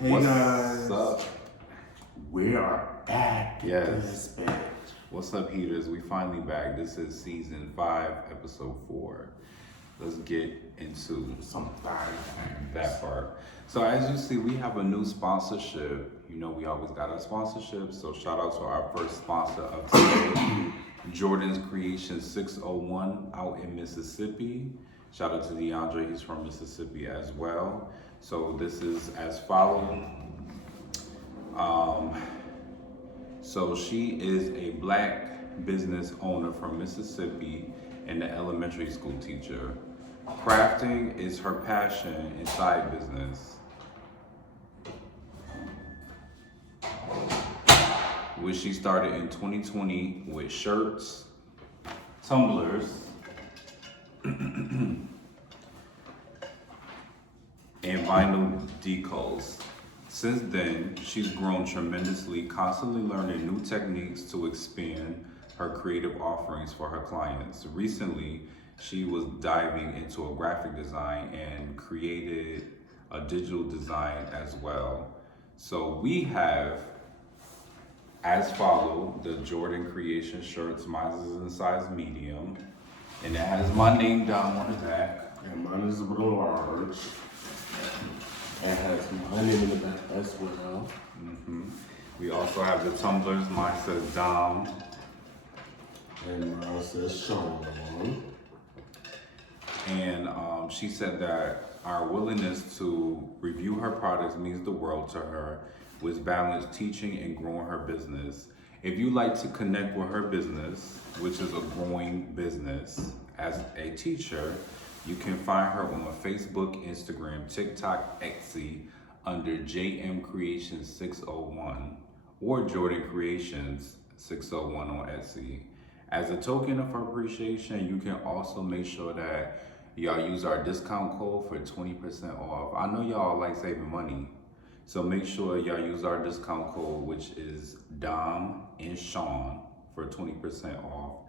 Hey What's guys, up? we are back. Yes. What's up, Heaters? We finally back. This is season 5, episode 4. Let's get into Some that part. So as you see, we have a new sponsorship. You know, we always got our sponsorship. So shout out to our first sponsor of today, Jordan's Creation 601 out in Mississippi. Shout out to DeAndre, he's from Mississippi as well. So this is as follows. So she is a black business owner from Mississippi and an elementary school teacher. Crafting is her passion and side business, which she started in 2020 with shirts, tumblers, and vinyl decals. Since then, she's grown tremendously, constantly learning new techniques to expand her creative offerings for her clients. Recently, she was diving into a graphic design and created a digital design as well. So we have, as follow, the Jordan Creation shirts. Mine is in size medium, and it has my name down on the back. And mine is a little large. It has my name in the back as well. We also have the tumblers. Mine says Dom. And mine says Sean. And she said that our willingness to review her products means the world to her, with balance teaching and growing her business. If you like to connect with her business, which is a growing business, as a teacher, you can find her on Facebook, Instagram, TikTok, Etsy under JM Creations 601 or Jordan Creations 601 on Etsy. As a token of her appreciation, you can also make sure that y'all use our discount code for 20% off. I know y'all like saving money, so make sure y'all use our discount code, which is Dom and Sean, for 20% off.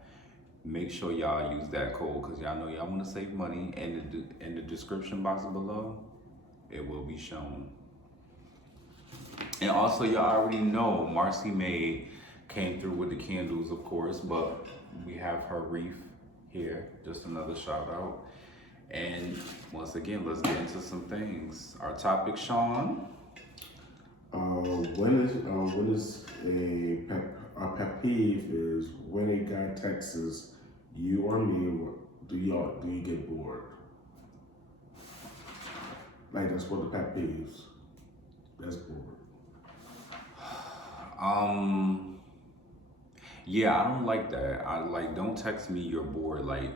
Make sure y'all use that code because y'all know y'all want to save money. And in the description box below, it will be shown. And also, y'all already know Marcy May came through with the candles, of course, but we have her wreath here. Just another shout out. And once again, let's get into some things. Our topic, Sean. When is a pet peeve is when a guy texts you or me, do you get bored? Like that's what the pet peeves. That's bored. Yeah, I don't like that. I like, don't text me you're bored, like,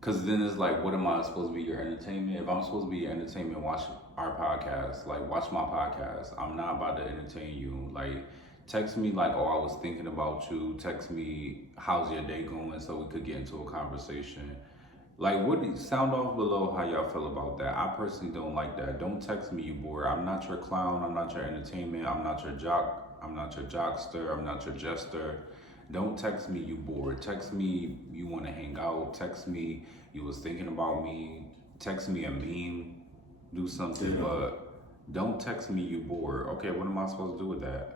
cause then it's like, what am I supposed to be, your entertainment? If I'm supposed to be your entertainment, watch our podcast, like watch my podcast. I'm not about to entertain you. Like, text me like, oh, I was thinking about you. Text me, how's your day going, so we could get into a conversation. Like, sound off below how y'all feel about that. I personally don't like that. Don't text me you bored. I'm not your clown. I'm not your entertainment. I'm not your jock. I'm not your jockster. I'm not your jester. Don't text me you bored. Text me you want to hang out. Text me you was thinking about me. Text me Amine. Do something, but don't text me you bored. Okay, what am I supposed to do with that?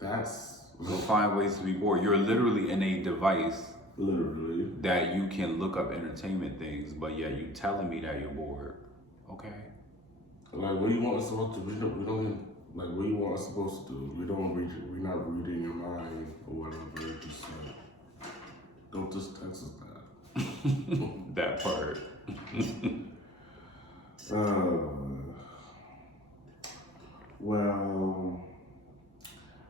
Go find ways to be bored. You're literally in a device that you can look up entertainment things, but yeah, you telling me that you're bored. Okay. Like, what do you want us supposed to do? We don't like, what do you want us supposed to do? We're not reading your mind or whatever. Just don't just text us that. That part. Well,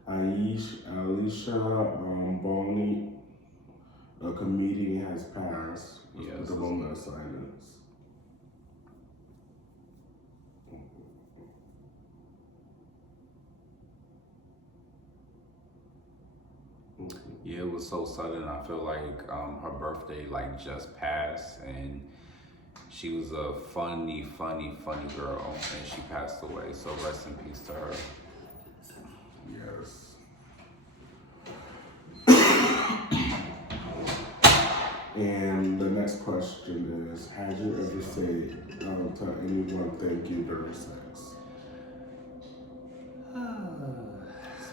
Alicia Boney, a comedian, has passed with a moment of silence. Yeah, it was so sudden. I feel like her birthday like just passed, and she was a funny girl, and she passed away. So rest in peace to her. Yes. And the next question is, have you ever said to anyone thank you during sex?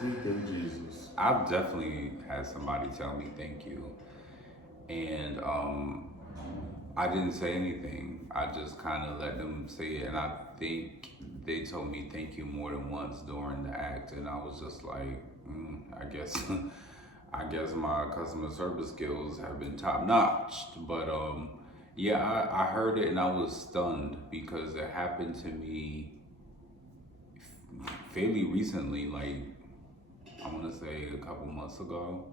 Sweet baby Jesus. I've definitely had somebody tell me thank you, and I didn't say anything. I just kind of let them say it, and I think they told me thank you more than once during the act, and I was just like, I guess, I guess my customer service skills have been top notch. But yeah, I heard it and I was stunned because it happened to me fairly recently, like I want to say a couple months ago.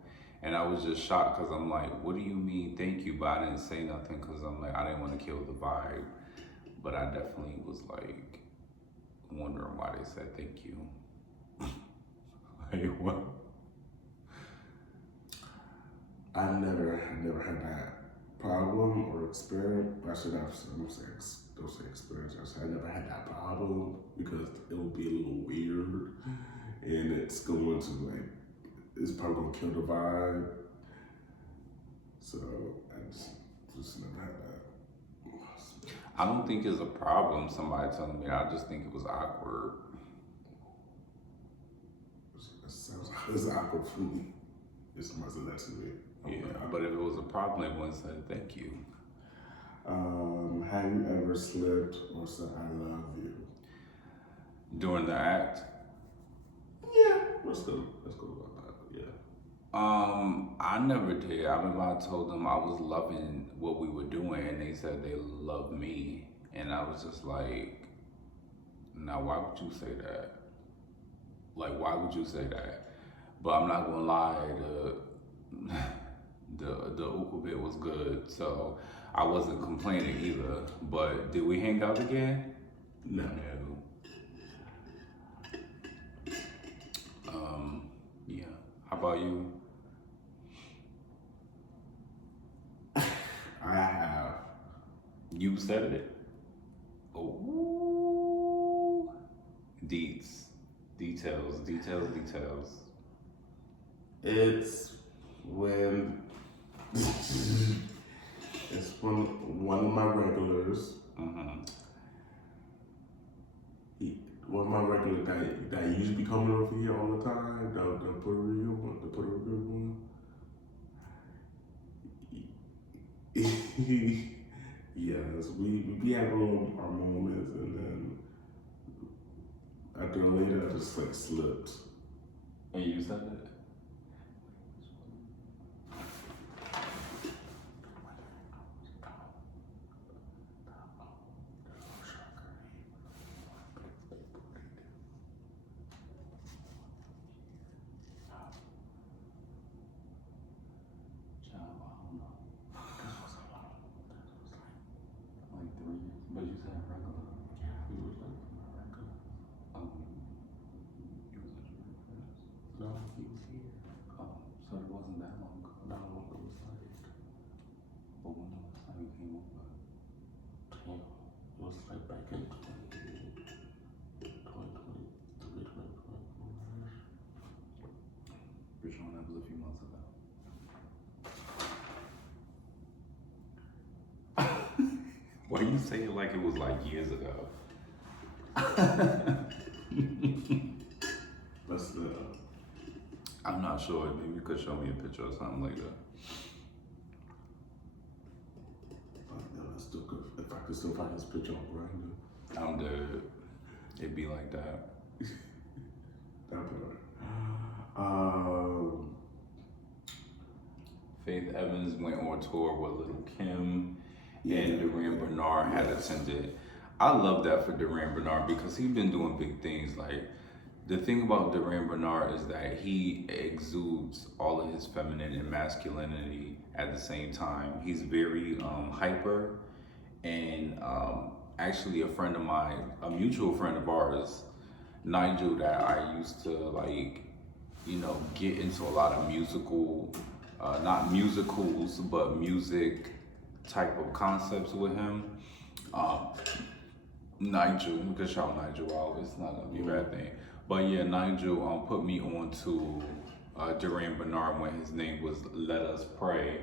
And I was just shocked because I'm like, what do you mean thank you? But I didn't say nothing because I'm like, I didn't want to kill the vibe. But I definitely was like wondering why they said thank you. Like what? I never had that problem or experience. I should have don't say experience. I said I never had that problem because it would be a little weird, and it's going to like it's probably gonna kill the vibe. So I just never had that. I don't think it's a problem. Somebody telling me. I just think it was awkward. It's awkward for me. If somebody said that to me. Yeah, but if it was a problem, they wouldn't say thank you. Have you ever slipped or said I love you? During the act? Yeah, let's go about that. Yeah. I never did. I remember I told them I was loving what we were doing, and they said they loved me, and I was just like, now why would you say that? Like, why would you say that? But I'm not gonna lie, the uku bit was good, so I wasn't complaining either. But did we hang out again? No. Yeah. How about you? I have. You said it? Oh. Details. It's when it's when one of my regulars, one of my regulars that usually be coming over here all the time, the Puerto Rican one. Yes, we be having our moments, and then after later I just like slipped. And you said it? Why you say it like it was like years ago? I'm not sure. Maybe you could show me a picture or something later. If I could still find this picture on Grindr. I'm dead. It'd be like that. Faith Evans went on tour with Little Kim, and Duran Bernard had attended. I love that for Duran Bernard because he's been doing big things. Like, the thing about Duran Bernard is that he exudes all of his feminine and masculinity at the same time. He's very hyper, and actually a friend of mine, a mutual friend of ours, Nigel, that I used to like, you know, get into a lot of musical, not musicals, but music type of concepts with him. Nigel, we could shout Nigel out, it's not gonna be a bad thing. But yeah, Nigel put me on to Duran Bernard when his name was Let Us Pray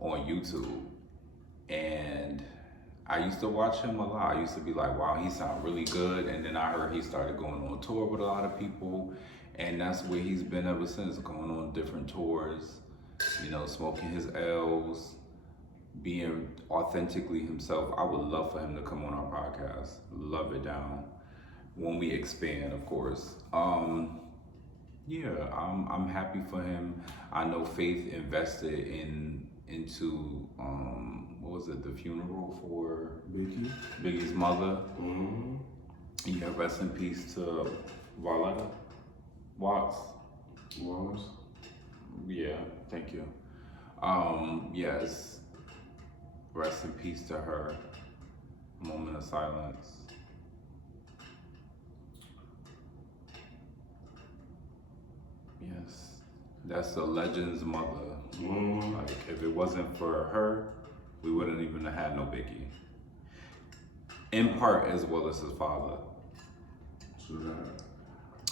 on YouTube. And I used to watch him a lot. I used to be like, wow, he sounds really good. And then I heard he started going on tour with a lot of people. And that's where he's been ever since, going on different tours, you know, smoking his L's, being authentically himself. I would love for him to come on our podcast. Love it down. When we expand, of course. Yeah, I'm happy for him. I know Faith invested into what was it, the funeral for Biggie's mother. Mm-hmm. Yeah, rest in peace to Valletta Watts. Wallace. Yeah, thank you. Yes, rest in peace to her. Moment of silence. Yes, that's the legend's mother. Mm-hmm. Like, if it wasn't for her, we wouldn't even have had no Biggie. In part, as well as his father. So that.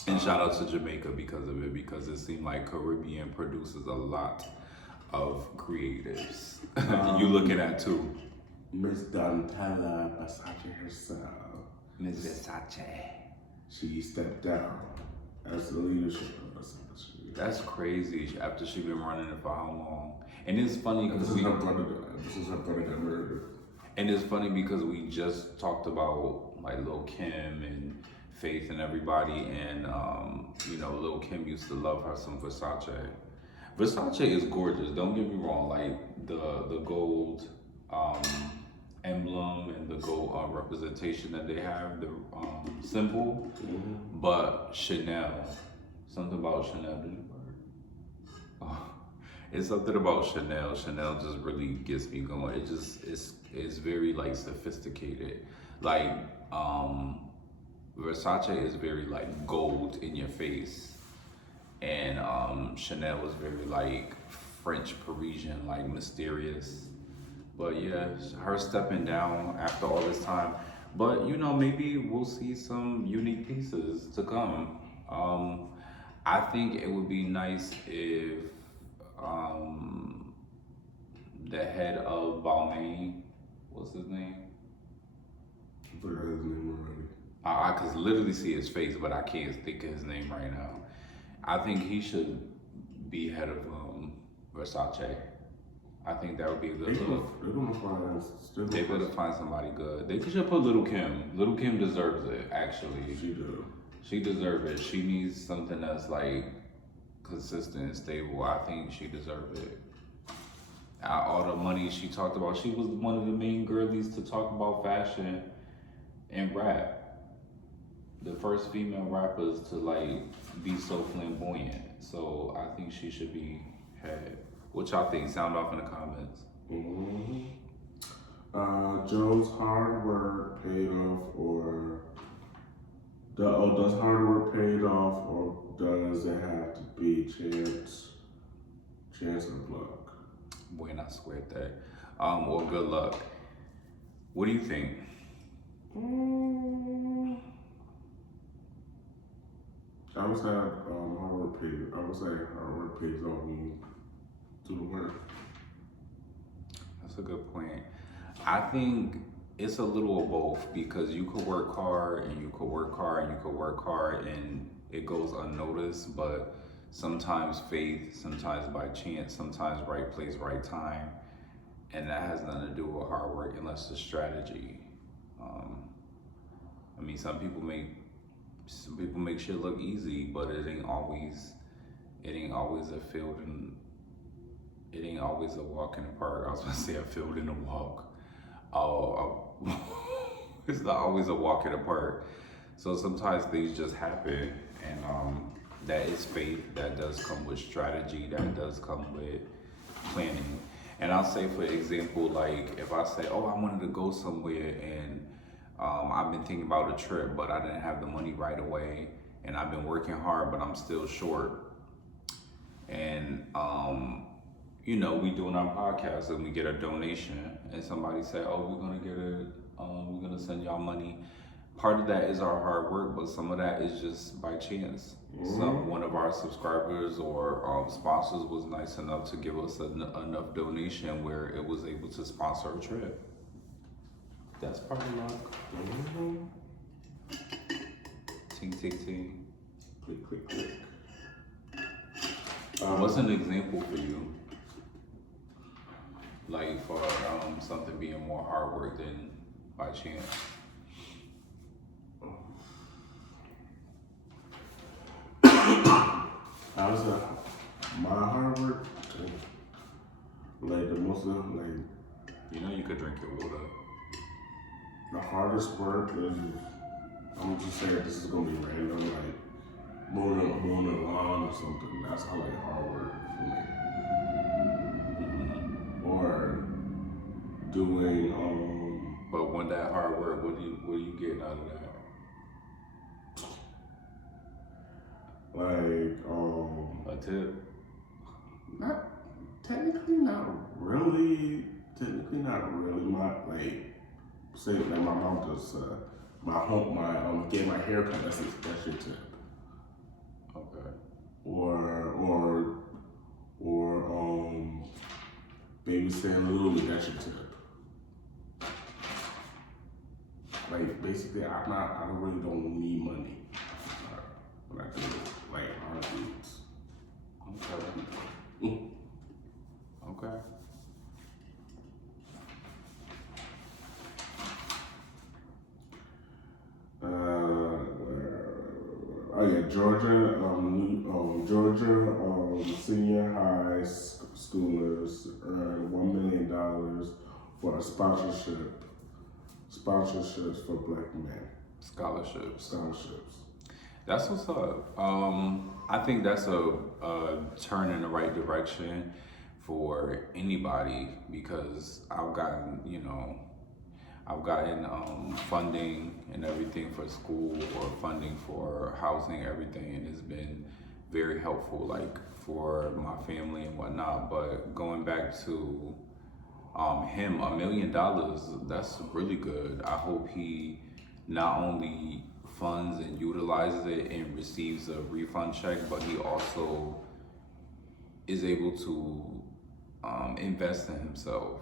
And shout out to Jamaica because of it, because it seemed like Caribbean produces a lot of creatives. You looking at too. Miss Donatella Versace herself. Miss Versace. She stepped down as the leadership of Versace. That's crazy. After she been running it for how long? And it's funny This because is her brother got murdered. And it's funny because we just talked about like Lil Kim and Faith and everybody, and you know, Lil Kim used to love her some Versace. Versace is gorgeous. Don't get me wrong. Like the gold emblem and the gold representation that they have, the symbol. Mm-hmm. But Chanel, something about Chanel. Did you heard? Oh, it's something about Chanel. Chanel just really gets me going. It just it's very like sophisticated. Like Versace is very like gold in your face, and Chanel was very like French Parisian, like mysterious. But yeah, her stepping down after all this time. But you know, maybe we'll see some unique pieces to come. I think it would be nice if the head of Bellamy, what's his name? I forgot his name already. I could literally see his face, but I can't think of his name right now. I think he should be head of Versace. I think that would be a good look. They're gonna find. They better find somebody good. They should put Little Kim. Little Kim deserves it, actually. She do. She deserves it. She needs something that's like consistent and stable. I think she deserves it. All the money she talked about, she was one of the main girlies to talk about fashion and rap. The first female rappers to like be so flamboyant. So I think she should be head. What y'all think? Sound off in the comments. Mm-hmm. Joe's hard work paid off, or does hard work paid off, or does it have to be chance of luck? Buena suerte. Or good luck. What do you think? I would say hard work pays off when you do the work. That's a good point. I think it's a little of both, because you could work hard and you could work hard and you could work hard and it goes unnoticed, but sometimes faith, sometimes by chance, sometimes right place, right time, and that has nothing to do with hard work unless it's strategy. I mean, some people make shit look easy, but it ain't always a field, and it ain't always a walk in the park. I was gonna say a field in a walk. It's not always a walk in the park. So sometimes things just happen, and that is faith. That does come with strategy. That does come with planning. And I'll say, for example, like if I say, oh, I wanted to go somewhere, and I've been thinking about a trip, but I didn't have the money right away, and I've been working hard, but I'm still short. And you know, we doing our podcast and we get a donation, and somebody say, oh, we're gonna send y'all money. Part of that is our hard work, but some of that is just by chance. Mm-hmm. One of our subscribers or sponsors was nice enough to give us enough donation where it was able to sponsor a trip. That's part of luck. Mm-hmm. Ting, ting, ting. Click, click, click. What's an example for you? Like for something being more hard work than by chance. I was my hard work, like the most of You know you could drink your water. the hardest work is, I'm just saying this is gonna be random, like mowing the lawn or something. That's how like hard work for me. Or doing But when that hard work, what are you getting out of that? like A tip. not technically not really. My like say like my mom does getting my hair cut, that's your tip. Okay. Or babysitting Louie, that's your tip. Like basically I don't need money when I do like hard dudes. Okay. Okay. Georgia, senior high schoolers earn $1 million for sponsorships for Black men. Scholarships. That's what's up. I think that's a turn in the right direction for anybody because I've gotten funding and everything for school or funding for housing, everything, and it's been very helpful, like for my family and whatnot. But going back to him, $1 million, that's really good. I hope he not only funds and utilizes it and receives a refund check, but he also is able to invest in himself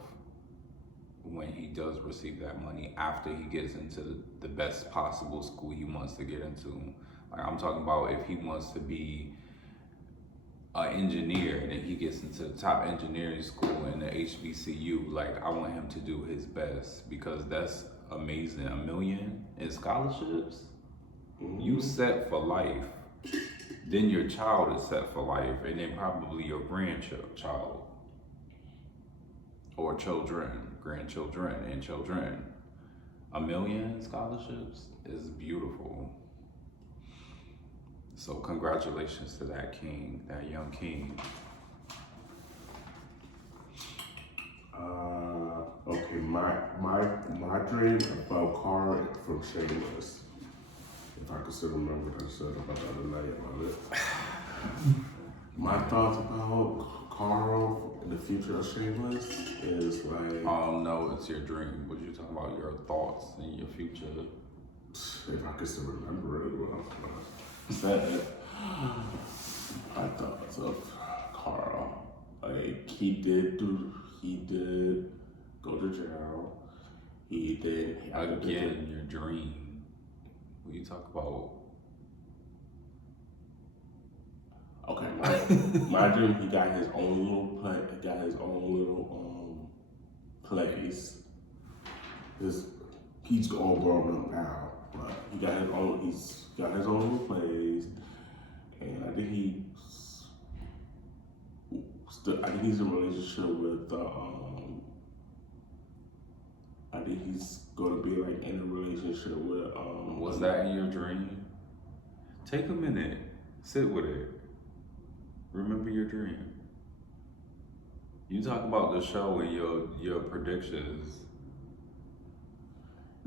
when he does receive that money after he gets into the best possible school he wants to get into. Like I'm talking about if he wants to be an engineer and then he gets into the top engineering school in the HBCU, like I want him to do his best because that's amazing. $1 million in scholarships, you set for life. Then your child is set for life, and then probably your grandchild or grandchildren, and children. $1 million scholarships is beautiful. So congratulations to that young king. Okay, my dream about Carl from Shameless. If I could still remember what I said about the other night about it. My thoughts about Carl in the future of Shameless is like... no, it's your dream. What you talking about? Your thoughts in your future? If I could still remember it, what I said. My thoughts of Carl. Like, he did go to jail. He did... Again, your dream. What you talk about? Okay, my dream. He got his own little place. He's all grown up now, but he got his own. He's got his own little place, and I think he's in a relationship with. I think he's gonna be like in a relationship with. Was that in your dream? Take a minute, sit with it. Remember your dream. You talk about the show and your predictions.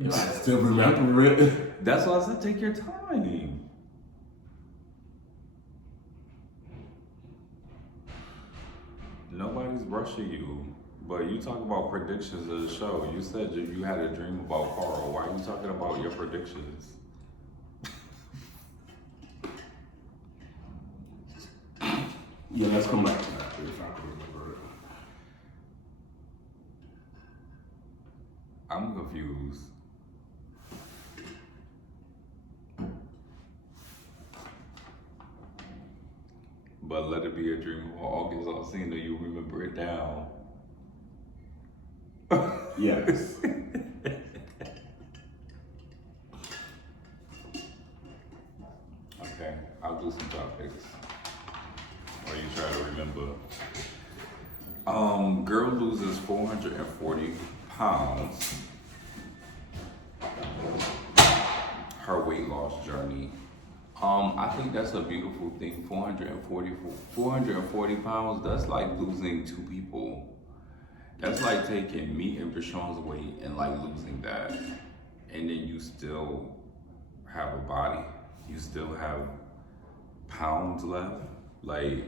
I still remember it. That's why I said take your time. Nobody's rushing you, but you talk about predictions of the show. You said you had a dream about Carl. Why are you talking about your predictions? Yeah, let's come back to that if I can remember it. I'm confused. But Let It Be a Dream or August Alsina, you remember it down. Yes. Okay, I'll do some topics. Or you try to remember. Girl loses 440 pounds. Her weight loss journey. I think that's a beautiful thing. 440 pounds, that's like losing 2 people. That's like taking me and Bashan's weight and like losing that. And then you still have a body. You still have pounds left. Like,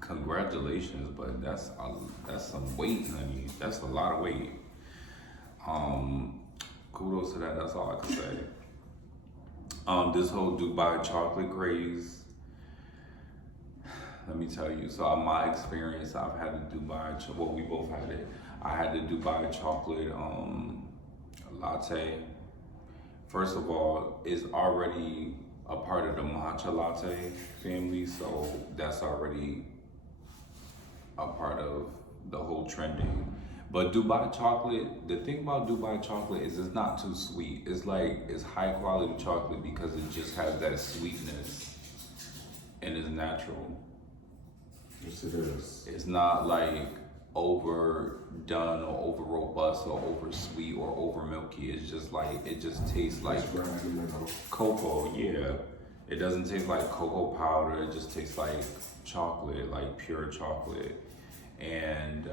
congratulations, but that's some weight, honey. That's a lot of weight. Kudos to that, that's all I can say. This whole Dubai chocolate craze, let me tell you. So my experience, I've had the Dubai, well, we both had it. I had the Dubai chocolate latte. First of all, it's already a part of the matcha latte family, so that's already a part of the whole trending. But Dubai chocolate, the thing about Dubai chocolate is it's not too sweet. It's like, it's high quality chocolate because it just has that sweetness and it's natural. Yes, it is. It's not like overdone or over robust or over sweet or over milky. It's just like, it just tastes like cocoa, yeah. It doesn't taste like cocoa powder. It just tastes like chocolate, like pure chocolate. And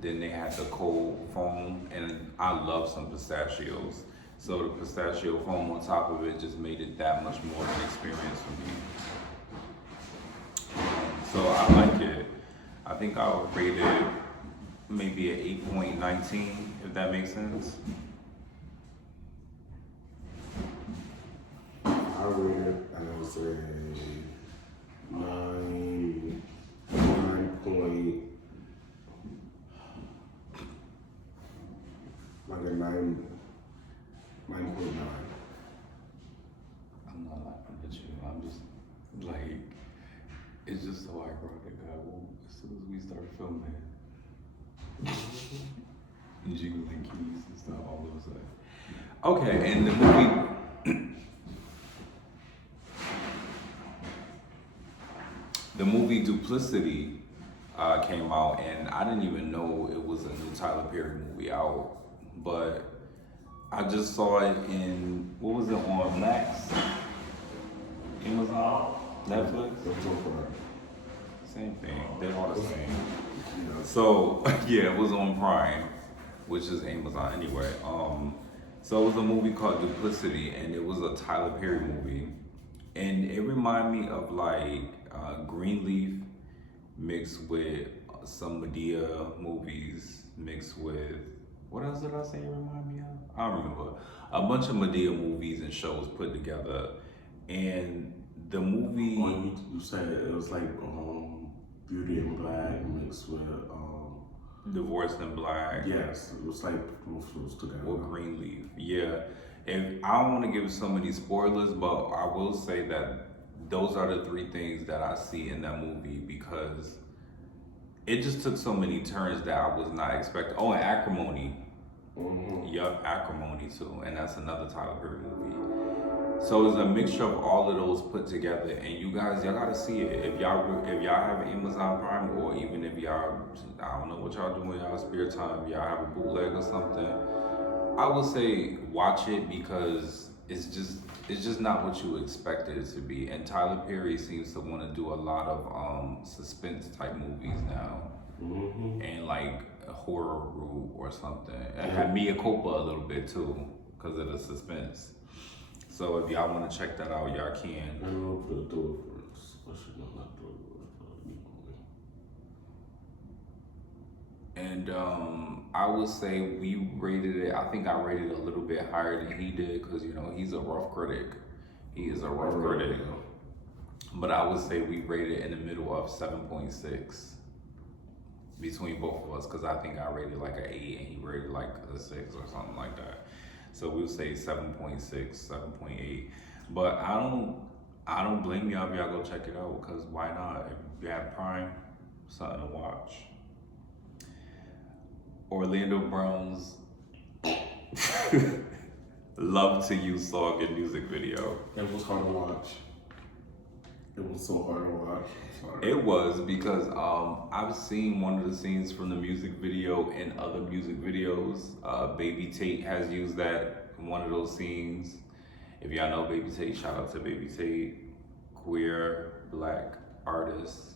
then they had the cold foam, and I love some pistachios. So the pistachio foam on top of it just made it that much more of an experience for me. So I like it. I think I would rate it maybe an 8.19, if that makes sense. I rate it, and I would say 9 point, like a 9.9. I'm not laughing at you. I'm just like, it's just so ironic. As soon as we start filming, jiggling keys and stuff all of a sudden. Okay, and the movie Duplicity came out, and I didn't even know it was a new Tyler Perry movie out, but I just saw it in, what was it, on Max? Amazon? Netflix? Same thing, they're all the same. So, yeah, it was on Prime, which is Amazon anyway. So it was a movie called Duplicity, and it was a Tyler Perry movie. And it reminded me of like Greenleaf mixed with some Medea movies mixed with, what else did I say it reminded me of? I don't remember. A bunch of Medea movies and shows put together. And the movie... Oh, you said it was like Beauty in Black mixed with... Divorced in Black. Yes, it was like both of those together. Or Greenleaf, yeah. And I don't want to give so many spoilers, but I will say that those are the 3 things that I see in that movie, because it just took so many turns that I was not expecting. Oh, and Acrimony. Mm-hmm. Yup, Acrimony too, and that's another Tyler Perry movie. So it's a mixture of all of those put together, and you guys, y'all gotta see it. If y'all have Amazon Prime, or even if y'all, I don't know what y'all do in y'all spare time, y'all have a bootleg or something, I would say watch it, because it's just not what you expected it to be. And Tyler Perry seems to want to do a lot of suspense type movies now, mm-hmm. and like a horror route or something. And had Mia Culpa a little bit too, because of the suspense. So if y'all want to check that out, y'all can. I don't know if they'll do it for us. I should not do it. And I would say we rated it, I think I rated it a little bit higher than he did, because, you know, he's a rough critic. He is a rough critic. But I would say we rated it in the middle of 7.6 between both of us, because I think I rated like an 8 and he rated like a 6 or something like that. So we'll say 7.6, 7.8. But I don't blame y'all if y'all go check it out, because why not? If you have Prime, something to watch. Orlando Brown's Love to You song and music video. It was hard to watch. It was so hard to watch. Sorry. It was because I've seen one of the scenes from the music video in other music videos. Baby Tate has used that in one of those scenes. If y'all know Baby Tate, shout out to Baby Tate, queer black artist.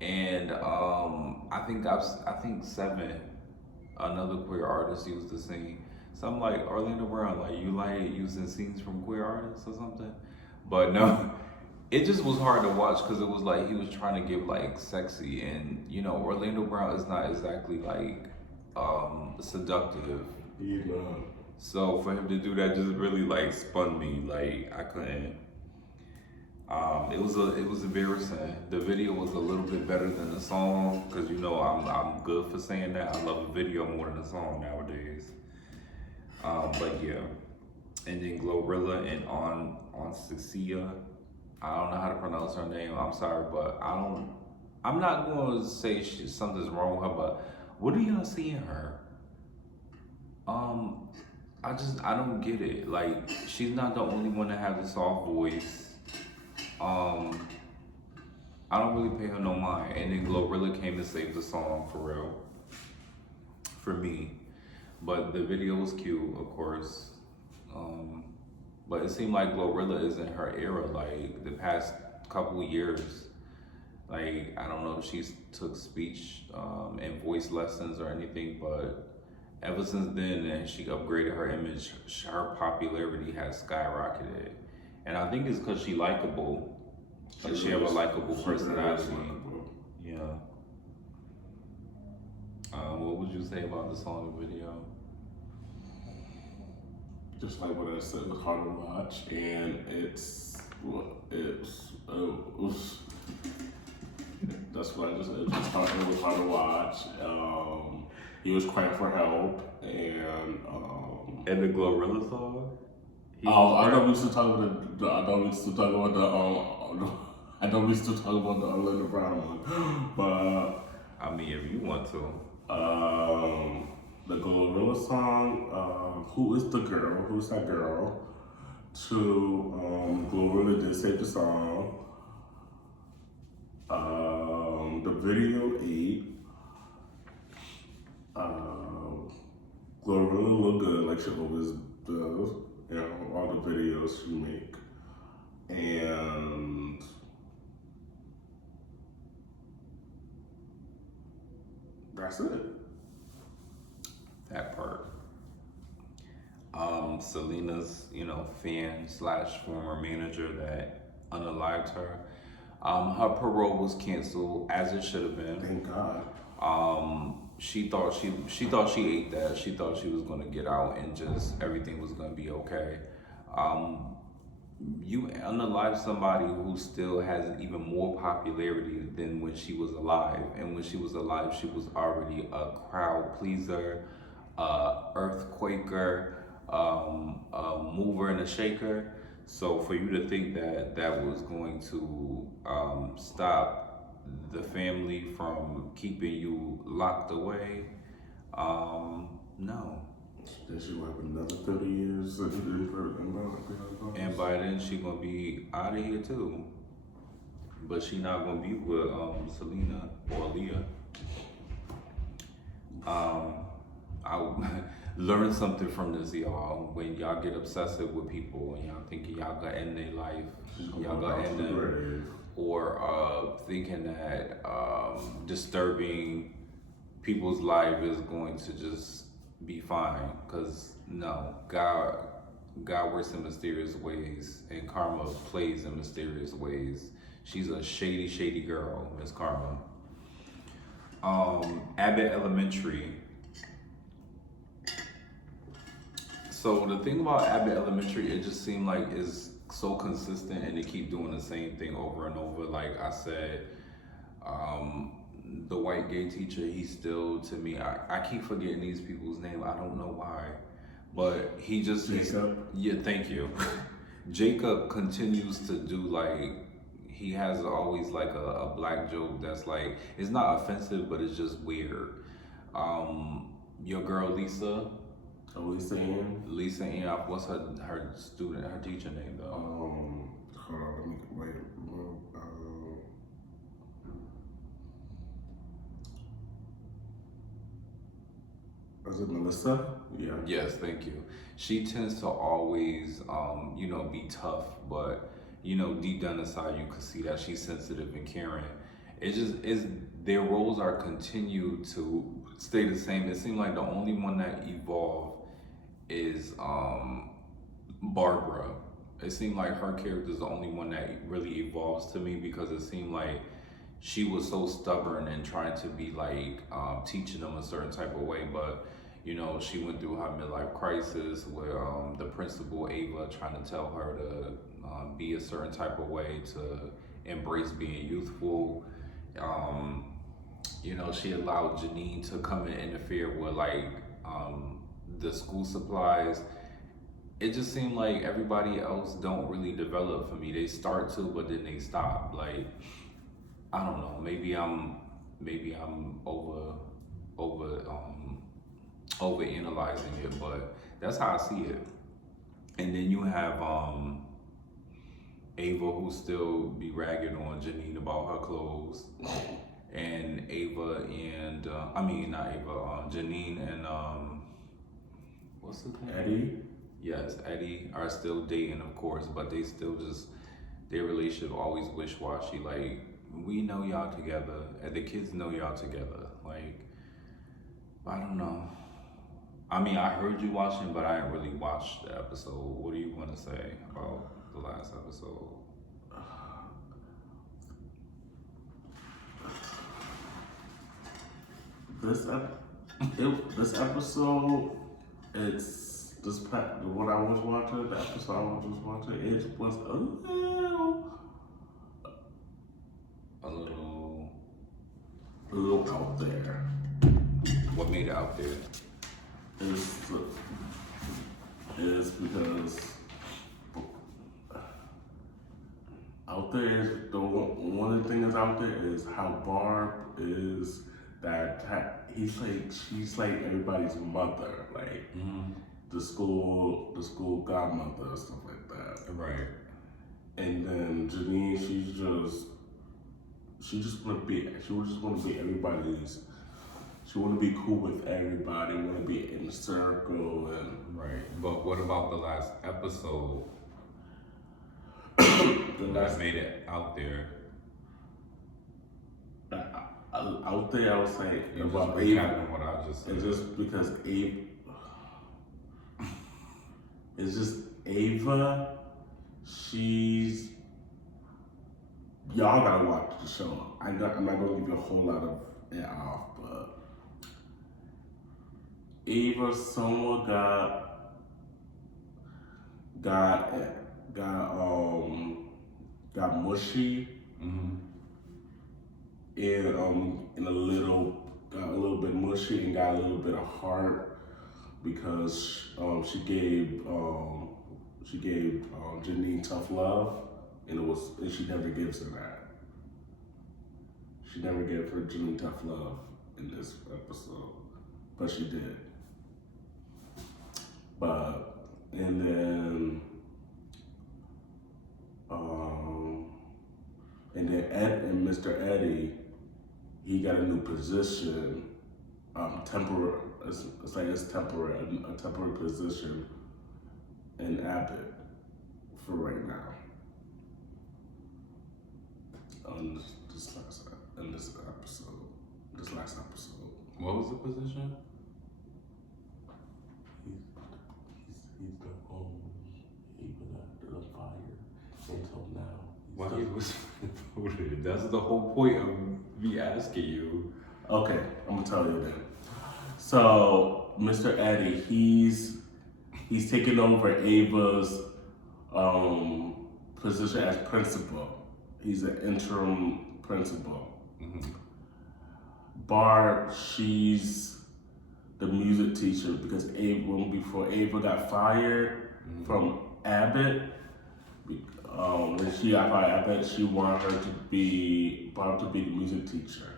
And I think Seven, another queer artist, used the scene. So I'm like, Orlando Brown, like you like using scenes from queer artists or something? But no. It just was hard to watch because it was like he was trying to get like sexy, and you know Orlando Brown is not exactly like seductive. You know. So for him to do that just really like spun me. Like I couldn't. It was embarrassing. The video was a little bit better than the song because you know I'm good for saying that. I love a video more than a song nowadays. But yeah, and then Glorilla and on Cecilia. I don't know how to pronounce her name. I'm sorry, but I'm not going to say something's wrong with her. But what do y'all see in her? I don't get it. Like she's not the only one that has a soft voice. I don't really pay her no mind. And then Glorilla came and saved the song for real, for me. But the video was cute, of course. But it seemed like Glorilla is in her era, like the past couple of years. Like, I don't know if she's took speech and voice lessons or anything, but ever since then, and she upgraded her image, her popularity has skyrocketed. And I think it's because she's likable. Like, she have a likable personality. Yeah. What would you say about the song and video? Just like what I said, it was hard to watch, and that's what I just said. It was hard to watch. He was crying for help, and the Glorilla song? I know we used to talk about the Orlando Brown one, but I mean, if you want to. The Glorilla song, Who is the Girl? Who's that girl? To Glorilla did save the song. The video 8. Glorilla looked good like she always does. You know, all the videos she make. And that's it. That part. Selena's, fan / former manager that unalived her. Her parole was canceled as it should have been. Thank God. She thought she ate that. She thought she was gonna get out and just everything was gonna be okay. You unalive somebody who still has even more popularity than when she was alive. And when she was alive, she was already a crowd pleaser, earthquaker, a mover and a shaker. So for you to think that was going to stop the family from keeping you locked away, no. Then she will have another 30 years in prison. And by then she gonna be out of here too. But she not gonna be with Selena or Leah. I learned something from this, y'all. When y'all get obsessive with people and y'all thinking y'all gonna end their life, y'all gonna end them, or thinking that disturbing people's life is going to just be fine, because no, God works in mysterious ways, and karma plays in mysterious ways. She's a shady girl, Miss Karma. Abbott Elementary. So the thing about Abbott Elementary, it just seemed like it's so consistent, and they keep doing the same thing over and over. Like I said, the white gay teacher, he's still, to me, I keep forgetting these people's name. I don't know why, but he just, Jacob. yeah, thank you. Jacob continues to do like he has always like a black joke that's like it's not offensive, but it's just weird. Your girl Lisa. Oh, Lisa Ann? Lisa Ann, what's her teacher name though? Hold on, let me wait. Is it Melissa? Yeah. Yes, thank you. She tends to always, be tough, but deep down inside you can see that she's sensitive and caring. It just is. Their roles are continued to stay the same. It seemed like the only one that evolved is Barbara. It seemed like her character is the only one that really evolves to me because it seemed like she was so stubborn and trying to be like teaching them a certain type of way, but she went through her midlife crisis where the principal Ava trying to tell her to be a certain type of way to embrace being youthful. She allowed Janine to come and interfere with like the school supplies. It just seemed like everybody else don't really develop for me. They start to, but then they stop. Like, I don't know. Maybe I'm over analyzing it, but that's how I see it. And then you have Ava who still be ragging on Janine about her clothes, and Ava and Janine and what's his name? Eddie. Yes, Eddie are still dating, of course, but they still just their relationship always wish-washy. Like, we know y'all together, and the kids know y'all together. Like, I don't know. I mean, I heard you watching, but I didn't really watch the episode. What do you want to say about the last episode? This episode, what I was watching, the episode I was watching, it was a little out there. What made it out there? Is because out there is one of the things out there is how Barb is that she's like everybody's mother, like the school godmother or stuff like that. Right. And then Janine, she just want to be everybody's. She want to be cool with everybody, want to be in the circle, and right. But what about the last episode? That made it out there. Out there, I would say about Ava. What I just said. It's just because it's just Ava. Y'all gotta watch the show. I'm not gonna give you a whole lot of it off, but Ava somewhat got mushy and got a little bit mushy and got a little bit of heart because she gave Janine tough love and she never gives her that. She never gave her Janine tough love in this episode, but she did. And then Ed and Mr. Eddie, he got a new position, temporary. It's like it's temporary, a temporary position in Abbott for right now. This last episode. What was the position? He's the even after the fire until now. Why he was voted? That's the whole point of me asking you. Okay, I'm gonna tell you then. So Mr. Eddie, he's taking over Ava's position as principal. He's an interim principal. Barb, she's the music teacher because before Ava got fired from Abbott, I bet she wanted her to be the music teacher.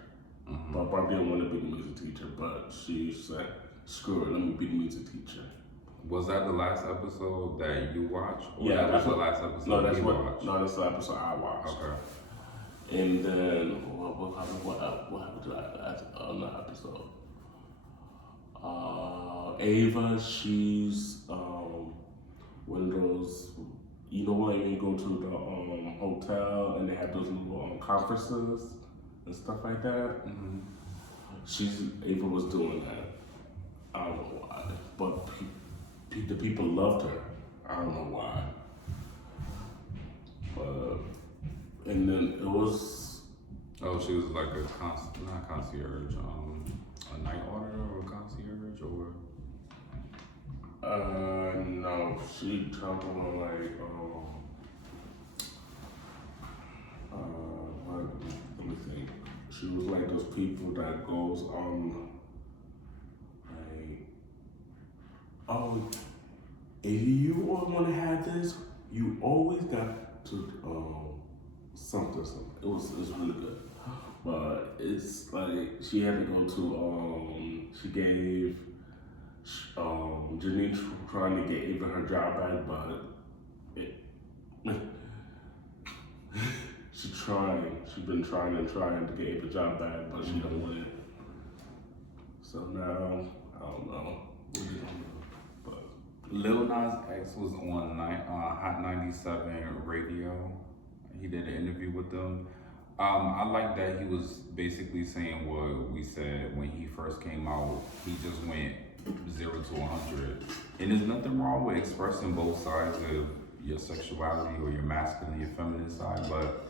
But Barb didn't want to be the music teacher, but she said, "Screw it, let me be the music teacher." Was that the last episode that you watched? Or Yeah, that's the last episode you watched? No, that's the episode I watched. Okay. And then what happened to that another episode? Ava, she's one of those. You know when you go to the hotel and they have those little conferences and stuff like that? Ava was doing that. I don't know why, but the people loved her. I don't know why. And then it was. Oh, she was like not concierge, a night auditor or a concierge or. No, she talked about like, let me think. She was like those people that goes on, like, oh, if you want to have this, you always got to, something. It's really good. But it's like, she had to go to, she gave, Janine trying to get even her job back, but she's been trying to get Ava job back, but she don't want it. So now, I don't know. But Lil Nas X was on Hot 97 radio. He did an interview with them. I like that he was basically saying what we said when he first came out. He just went 0 to 100. And there's nothing wrong with expressing both sides of your sexuality or your masculine, your feminine side, but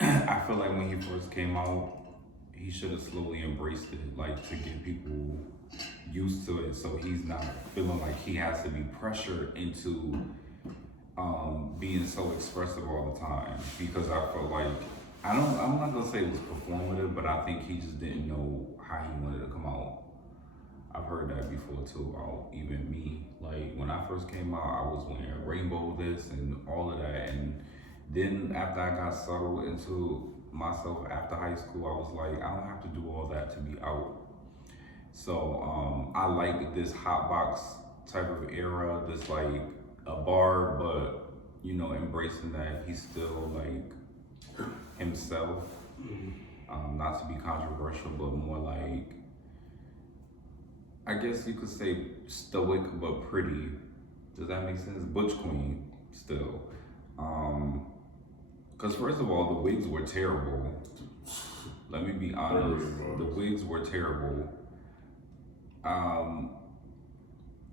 I feel like when he first came out, he should have slowly embraced it, like to get people used to it, so he's not feeling like he has to be pressured into being so expressive all the time. Because I felt like I'm not gonna say it was performative, but I think he just didn't know how he wanted to come out. I've heard that before too. Even me, like when I first came out, I was wearing rainbow this and all of that, and then after I got settled into myself after high school, I was like, I don't have to do all that to be out. So I like this hot box type of era, this like a bar, but you know, embracing that he's still like himself. Not to be controversial, but more like, I guess you could say stoic but pretty. Does that make sense? Butch Queen still. Because first of all, the wigs were terrible. Let me be honest. The wigs were terrible.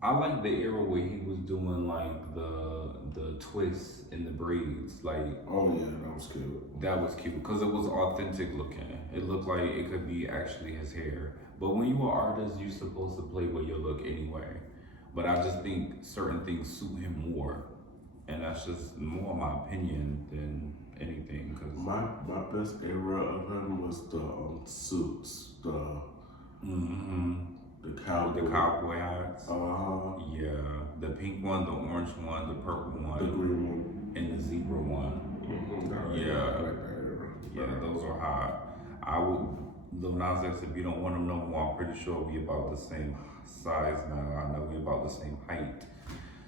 I like the era where he was doing like the twists and the braids. Like, oh yeah, that was cute. That was cute because it was authentic looking. It looked like it could be actually his hair. But when you're an artist, you're supposed to play with your look anyway. But I just think certain things suit him more, and that's just more my opinion than anything. Cause my best era of him was the suits, the cowboy hats. Yeah, the pink one, the orange one, the purple one, the green one, and the zebra one. I like that era. Yeah, those are hot. I would. Lil Nas X, if you don't want them no more, I'm pretty sure we about the same size now. I know we about the same height.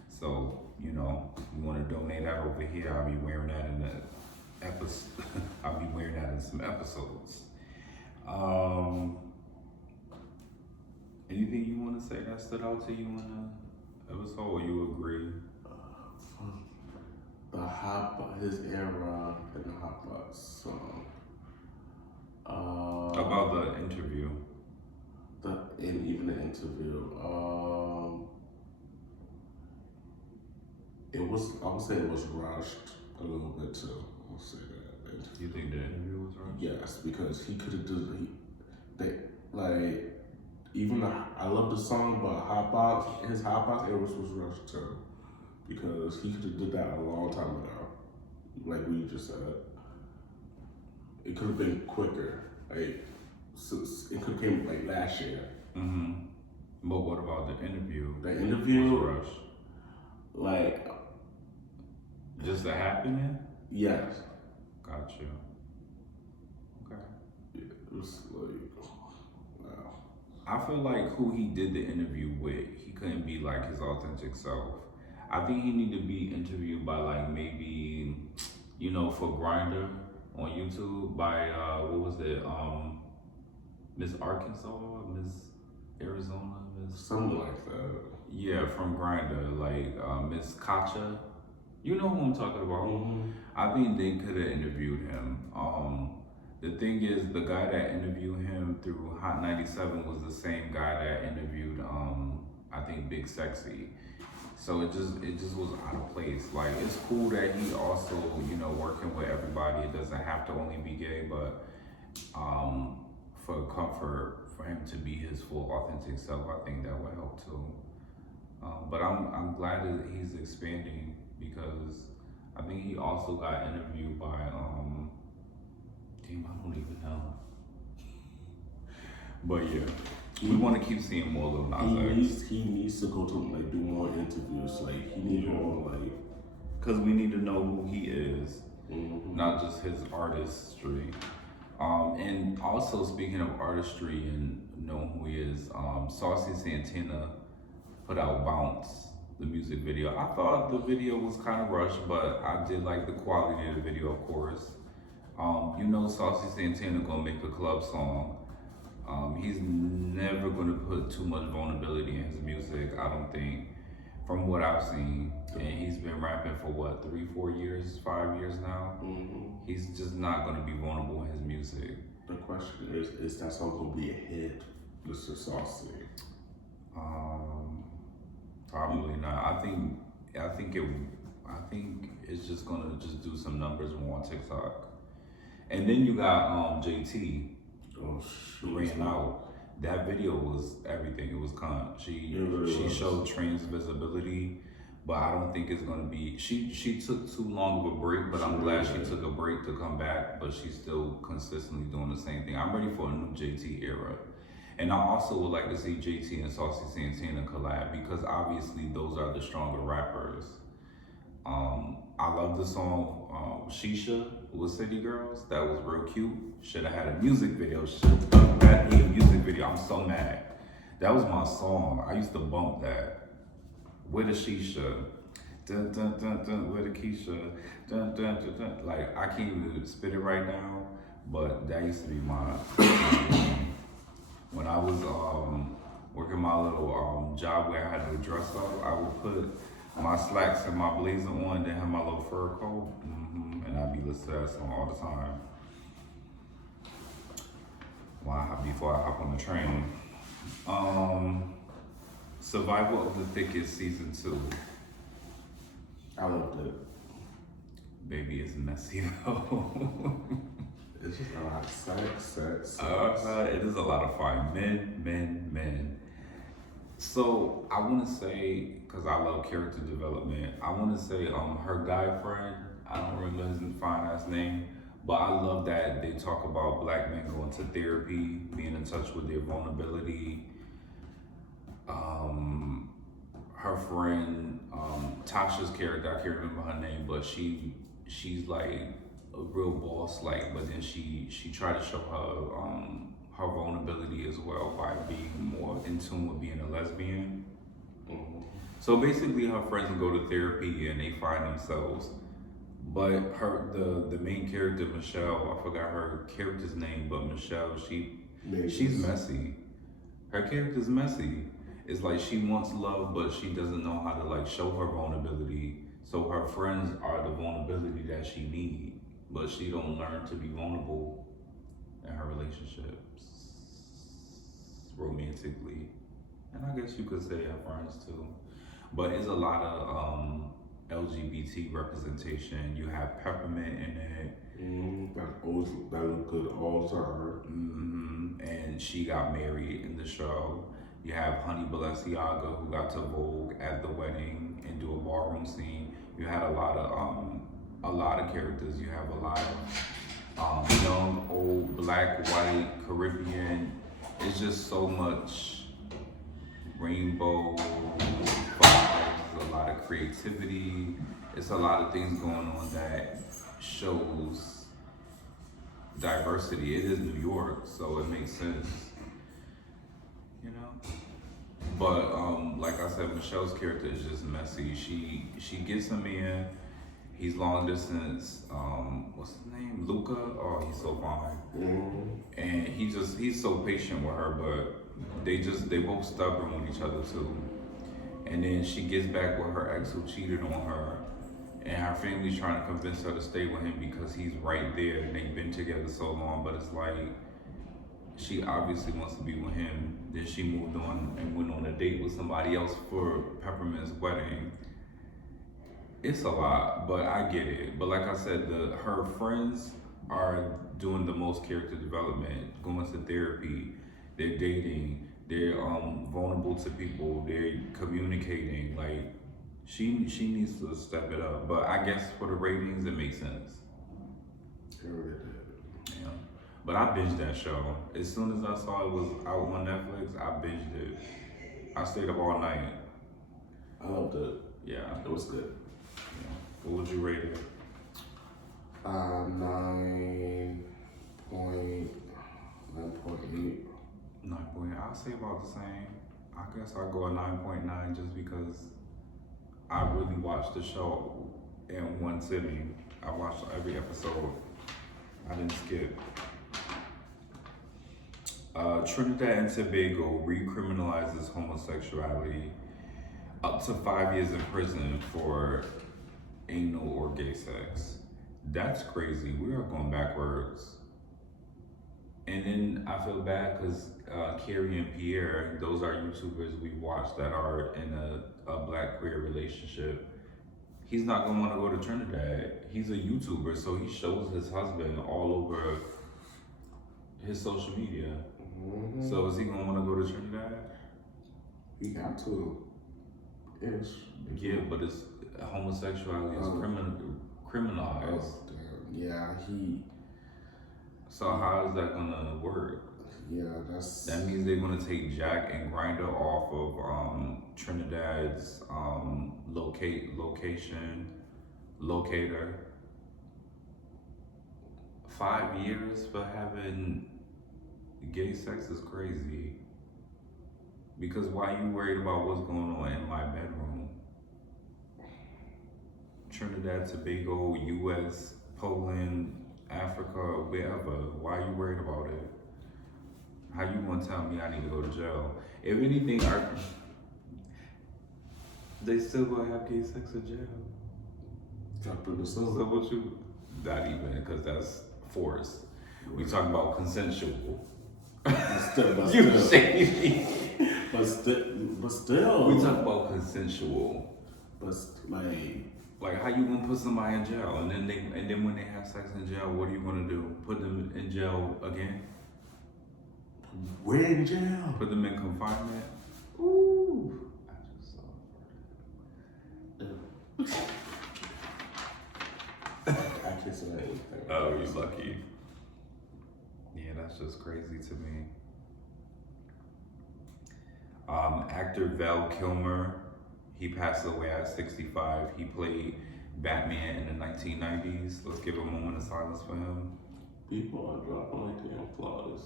So, you know, you want to donate that over here, I'll be wearing that in the episode. I'll be wearing that in some episodes. Anything you want to say that stood out to you in the episode, or you agree? His era and the Hot Box song. About the interview. And even the interview. I would say it was rushed a little bit too. I'll say that. You think the interview was rushed? Yes, because he could have I love the song, but his Hot Box era was rushed too. Because he could have did that a long time ago. Like we just said. It could have been quicker. Like, it could have came like last year. But what about the interview? The interview, was rushed. like, Just a happening? Yes. Gotcha. Okay. Yeah, it was like, wow. I feel like who he did the interview with, he couldn't be like his authentic self. I think he need to be interviewed by like maybe, you know, for Grindr on YouTube by what was it? Miss Arkansas, Miss Arizona, Miss Something like that. yeah, from Grindr, like Miss Kacha. You know who I'm talking about. Mm-hmm. I think they could have interviewed him. The thing is, the guy that interviewed him through Hot 97 was the same guy that interviewed, I think, Big Sexy. So it just was out of place. Like, it's cool that he also, you know, working with everybody. It doesn't have to only be gay, but for comfort, for him to be his full authentic self, I think that would help too. But I'm glad that he's expanding because I think he also got interviewed by damn, I don't even know. But yeah, we want to keep seeing more Lil Nas X. He needs to go to like do more interviews. Like he needs more like, cause we need to know who he is, mm-hmm. not just his artistry. And also speaking of artistry and knowing who he is, Saucy Santana put out Bounce, the music video. I thought the video was kind of rushed, but I did like the quality of the video, of course. You know, Saucy Santana gonna make a club song. He's never gonna put too much vulnerability in his music, I don't think, from what I've seen. And he's been rapping for what, 3, 4 years, 5 years now? Mm-hmm. He's just not gonna be vulnerable in his music. The question is that song gonna be a hit, Mr. Saucy? Probably not. I think it's just gonna just do some numbers more on TikTok. And then you got JT. Oh, ran out. That video was everything. It was cunt. She showed trans visibility, but I don't think it's gonna be. She took too long of a break, but I'm glad she took a break to come back. But she's still consistently doing the same thing. I'm ready for a new JT era, and I also would like to see JT and Saucy Santana collab because obviously those are the stronger rappers. I love the song Shisha with City Girls. That was real cute. Should have had a music video. Should have had a music video. I'm so mad. That was my song. I used to bump that. With a Shisha. Dun, dun, dun, dun, with a Keisha. Dun, dun, dun, dun. Like, I can't even spit it right now, but that used to be my when I was working my little job where I had to dress up, I would put my slacks and my blazer on, then have my little fur coat, and I'd be listening to that song all the time. Before I hop on the train. Survival of the Thickest season 2. I loved it. Baby, it's messy though. It's just a lot of sex. It is a lot of fun. Men. So I want to say, because I love character development, I want to say her guy friend, I don't remember his fine ass name, but I love that they talk about black men going to therapy, being in touch with their vulnerability. Her friend, Tasha's character, I can't remember her name, but she's like a real boss, like, but then she tried to show her vulnerability as well by being more in tune with being a lesbian. Mm-hmm. So basically her friends go to therapy and they find themselves. But the main character, Michelle, I forgot her character's name, but Michelle, she's messy. Her character's messy. It's like she wants love, but she doesn't know how to like show her vulnerability. So her friends are the vulnerability that she needs, but she don't learn to be vulnerable in her relationships romantically. And I guess you could say her friends too. But it's a lot of LGBT representation. You have Peppermint in it. That look good all the time. And she got married in the show. You have Honey Balenciaga, who got to Vogue at the wedding and do a ballroom scene. You had a lot of characters. You have a lot of young, old, black, white, Caribbean. It's just so much rainbow vibes, a lot of creativity. It's a lot of things going on that shows diversity. It is New York, so it makes sense, you know. But like I said, Michelle's character is just messy. She gets him in. He's long distance. What's his name? Luca. Oh, he's so fine. And he's so patient with her, but they both stubborn with each other too. And then she gets back with her ex who cheated on her, and her family's trying to convince her to stay with him because he's right there and they've been together so long. But it's like, she obviously wants to be with him. Then she moved on and went on a date with somebody else for Peppermint's wedding. It's a lot, but I get it. But like I said, her friends are doing the most character development, going to therapy, they're dating, they're vulnerable to people, they're communicating. Like, she needs to step it up. But I guess for the ratings, it makes sense. Yeah. But I binged that show. As soon as I saw it was out on Netflix, I binged it. I stayed up all night. I loved it. Yeah. It was good. Yeah. What would you rate it? 9.8. 9.8. I'll say about the same. I guess I'll go a 9.9 just because I really watched the show in one sitting. I watched every episode. I didn't skip. Trinidad and Tobago recriminalizes homosexuality, up to 5 years in prison for anal or gay sex. That's crazy. We are going backwards. And then I feel bad because Carrie and Pierre, those are YouTubers we watch that are in a black queer relationship. He's not gonna want to go to Trinidad. He's a YouTuber, so he shows his husband all over his social media. So is he gonna want to go to Trinidad? He got to. Ish. Yeah, but it's homosexuality is criminalized. Oh, damn. Yeah, So how is that gonna work? Yeah, that means they're gonna take Jack and Grinder off of Trinidad's locator. 5 years for having gay sex is crazy. Because why you worried about what's going on in my bedroom? Trinidad, Tobago, US, Poland, Africa, wherever. Why are you worried about it? How you gonna tell me I need to go to jail? If anything, they still gonna have gay sex in jail. So what you? Not even, because that's forced. We talking about consensual. You shady. But still. We talk about consensual. But like how you gonna put somebody in jail and then when they have sex in jail, what are you gonna do? Put them in jail again? Where in jail? Put them in confinement? Ooh. I just saw it. I can't say anything. Oh, you lucky. Yeah, that's just crazy to me. Actor Val Kilmer, he passed away at 65. He played Batman in the 1990s. Let's give a moment of silence for him. People are dropping like damn flies.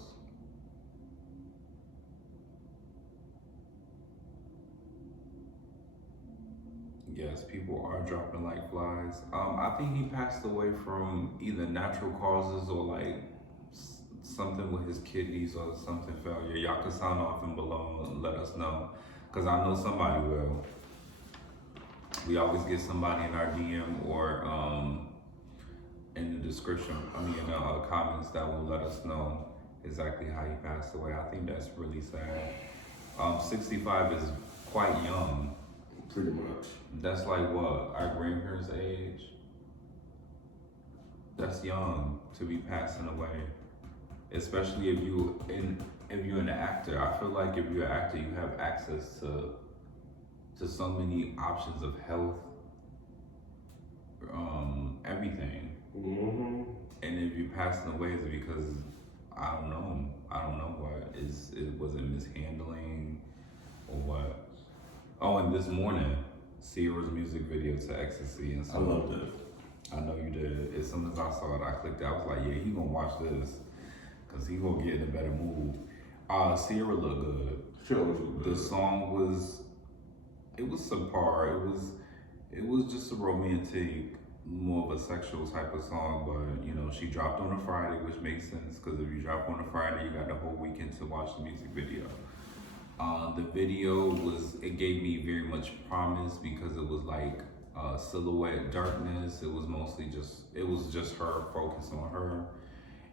Yes, people are dropping like flies. I think he passed away from either natural causes or like something with his kidneys or something failure. Y'all can sound off and below and let us know, because I know somebody will. We always get somebody in our DM or in the description, in the comments that will let us know exactly how he passed away. I think that's really sad. 65 is quite young. Pretty much. That's like what, our grandparents' age? That's young to be passing away. Especially if you're an actor. I feel like if you're an actor, you have access to so many options of health, everything. Mm-hmm. And if you're passing away, is it because I don't know what was it mishandling or what? Oh, and this morning Sierra's music video to Ecstasy, and so I loved it. I know you did. As soon as I saw it, I clicked it. I was like, yeah, he gonna watch this, cause he gonna get in a better mood. Sierra looked good. She always looked good. The song was subpar. It was just a romantic, more of a sexual type of song, but you know, she dropped on a Friday, which makes sense, because if you drop on a Friday, you got the whole weekend to watch the music video. The video it gave me very much promise, because it was like silhouette darkness. It was mostly just her, focus on her.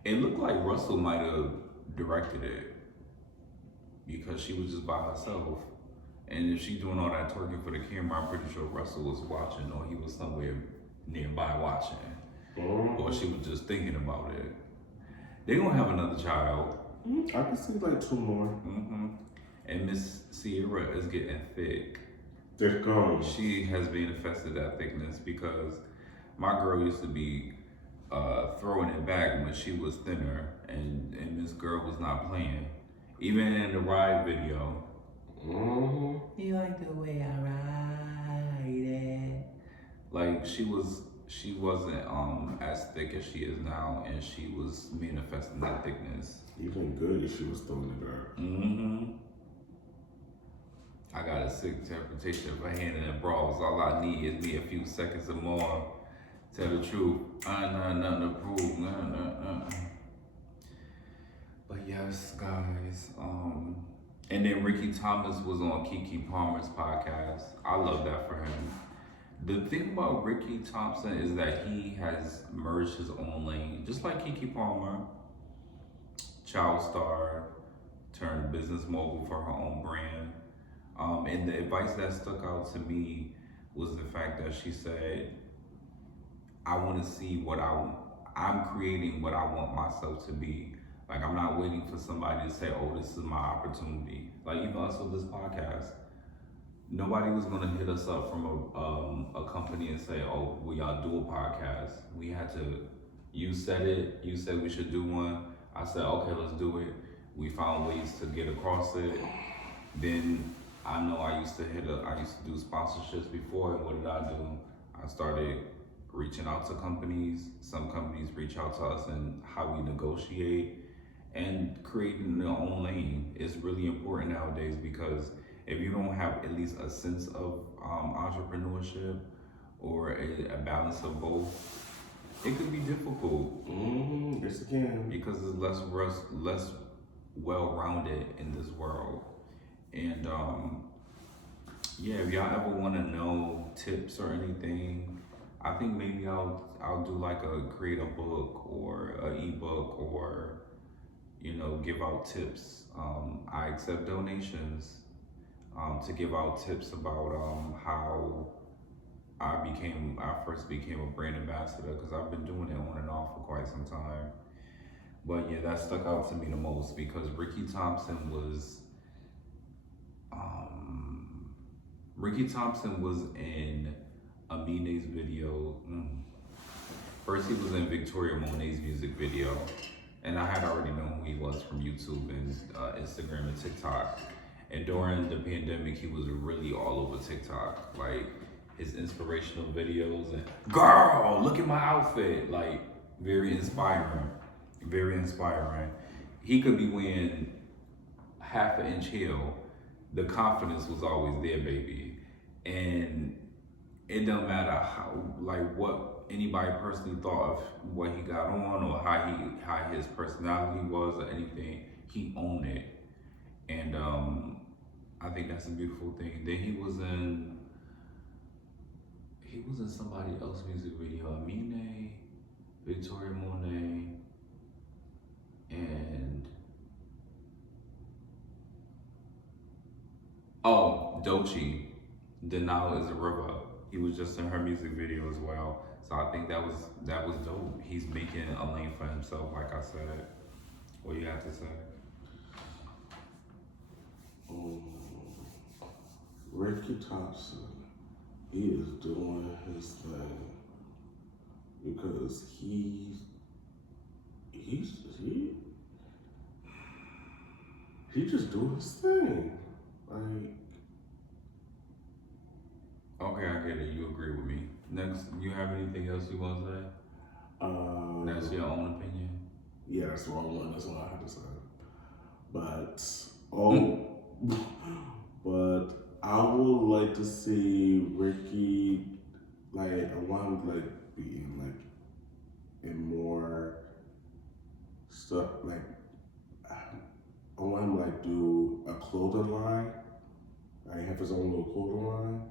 It looked like Russell might have directed it, because she was just by herself. And if she doing all that twerking for the camera, I'm pretty sure Russell was watching, or he was somewhere nearby watching. Or she was just thinking about it. They gonna have another child. I can see like 2 more. And Miss Sierra is getting thick. Thick girl. She has manifested that thickness, because my girl used to be throwing it back when she was thinner, and Miss Girl was not playing. Even in the ride video. You like the way I ride it. Like she wasn't as thick as she is now, and she was manifesting that thickness. Even good if she was throwing it back. I got a sick interpretation of her hand in the bras. All I need is me a few seconds or more. Tell the truth. I ain't nothing to prove. But yes, guys. And then Ricky Thomas was on Keke Palmer's podcast. I love that for him. The thing about Ricky Thompson is that he has merged his own lane, just like Keke Palmer, child star, turned business mogul for her own brand. And the advice that stuck out to me was the fact that she said, I want to see I'm creating what I want myself to be. Like, I'm not waiting for somebody to say, oh, this is my opportunity. Like, even us with this podcast, nobody was going to hit us up from a company and say, oh, will y'all do a podcast? We had to, you said it, you said we should do one. I said, okay, let's do it. We found ways to get across it. Then I know I used to do sponsorships before, and what did I do? I started reaching out to companies. Some companies reach out to us, and how we negotiate, and creating their own lane is really important nowadays, because if you don't have at least a sense of entrepreneurship or a balance of both, it could be difficult. Yes, it can. Because it's less well-rounded in this world. And yeah, if y'all ever want to know tips or anything, I think maybe I'll do like create a book or an ebook, or give out tips. I accept donations to give out tips about how I first became a brand ambassador, because I've been doing it on and off for quite some time. But yeah, that stuck out to me the most, because Ricky Thompson was in Amine's video. First, he was in Victoria Monet's music video, and I had already known who he was from YouTube and Instagram and TikTok. And during the pandemic, he was really all over TikTok, like his inspirational videos and girl, look at my outfit, like very inspiring, very inspiring. He could be wearing half an inch heel. The confidence was always there, baby. And it don't matter what anybody personally thought of what he got on, or how his personality was, or anything. He owned it. And I think that's a beautiful thing. Then he was in somebody else's music video, Amine, Victoria Monet, and Doechii, Denial is a River. He was just in her music video as well. So I think that was dope. He's making a lane for himself, like I said. What you have to say? Ricky Thompson, he is doing his thing, because he just doing his thing. Like, Okay, I get it. You agree with me. Next, you have anything else you want to say? That's your own opinion. Yeah, that's the wrong one. That's what I had to say. But but I would like to see Ricky, like, I want him like being like in more stuff. Like, I want him like do a clothing line. Like have his own little clothing line,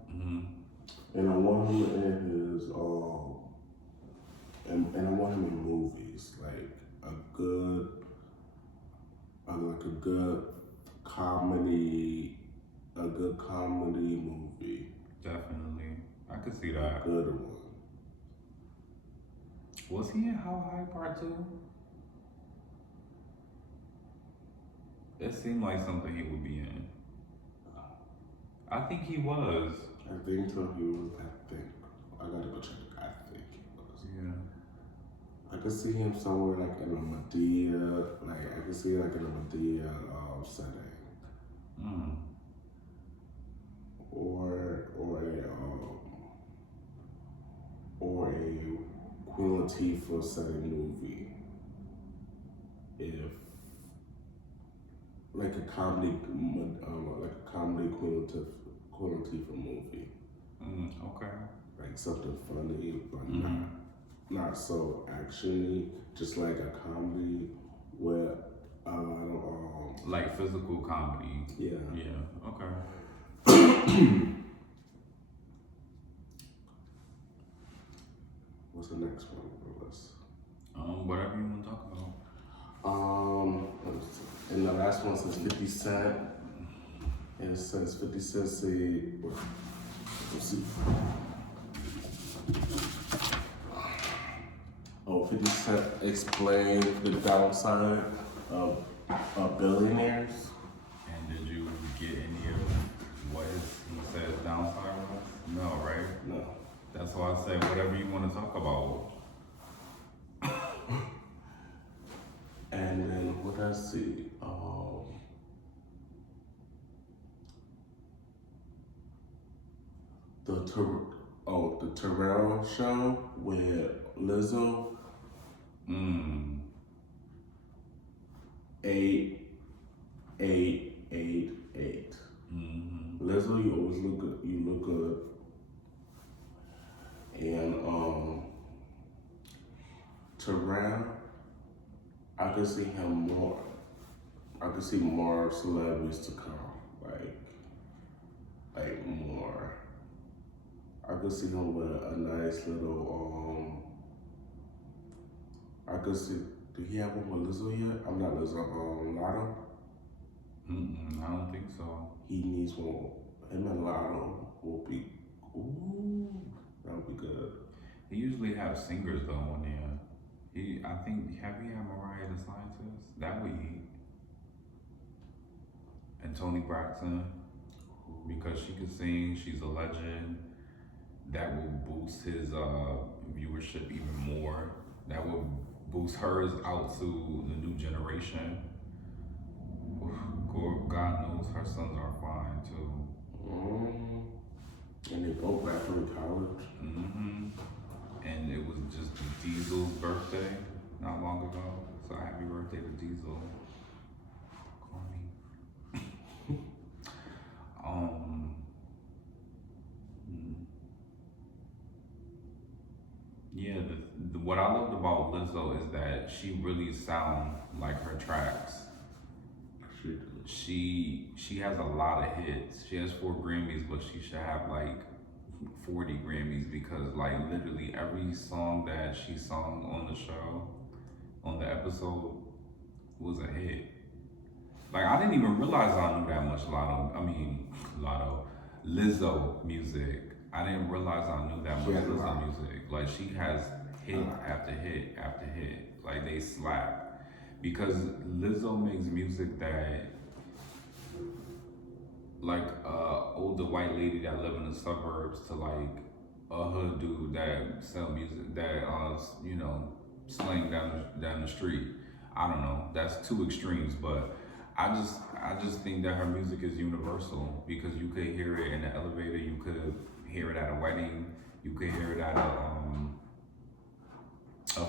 and I want him in his and I want him in movies, like a good comedy, a good comedy movie. Definitely, I could see that. A good one. Was he in How High Part 2? It seemed like something he would be in. I think he was. I think so. He was. I gotta go check. I think he was. Yeah. I could see him somewhere like in a Medea, like I could see like in a Medea setting, or a Queen Latifah setting movie. If like a comedy Queen Latifah movie. Okay. Like something funny, but not so actiony, just like a comedy where like physical comedy. Yeah. Yeah. Okay. What's the next one on the list? Whatever you want to talk about. And the last one says 50 Cent. And it says 50 Cent say, let's see. 50 Cent explained the downside of billionaires. And did you get any of what he said downside was? No, right? No. That's why I said whatever you want to talk about. And then what I see, the Pharrell show with Lizzo. 8, 8, 8, 8. Lizzo, you always look good. You look good. And Pharrell, I could see him more. I could see more celebrities to come. Like more. I could see him with a nice little I could see. Do he have one with Lizzo yet? I'm not Lizzo. Lotto. I don't think so. He needs one. Him and Lotto will be. Ooh, that would be good. He usually have singers though on there. I think have we had Mariah the Scientist? That would eat. And Toni Braxton, because she could sing. She's a legend. That will boost his viewership even more. That will boost hers out to the new generation. God knows her sons are fine too. And they both graduated college. And it was just Diesel's birthday not long ago. So happy birthday to Diesel. Yeah, what I loved about Lizzo is that she really sounds like her tracks. She has a lot of hits. She has 4 Grammys, but she should have like 40 Grammys because like literally every song that she sung on the show, on the episode, was a hit. Like I didn't even realize I knew that much Lizzo music. I didn't realize I knew that much Lizzo music. Like she has hit after hit after hit. Like they slap. Because Lizzo makes music that, like older white lady that live in the suburbs to like a hood dude that sell music that slang down the street. I don't know. That's 2 extremes, but I just think that her music is universal because you could hear it in the elevator, you could hear it at a wedding. You could hear it at a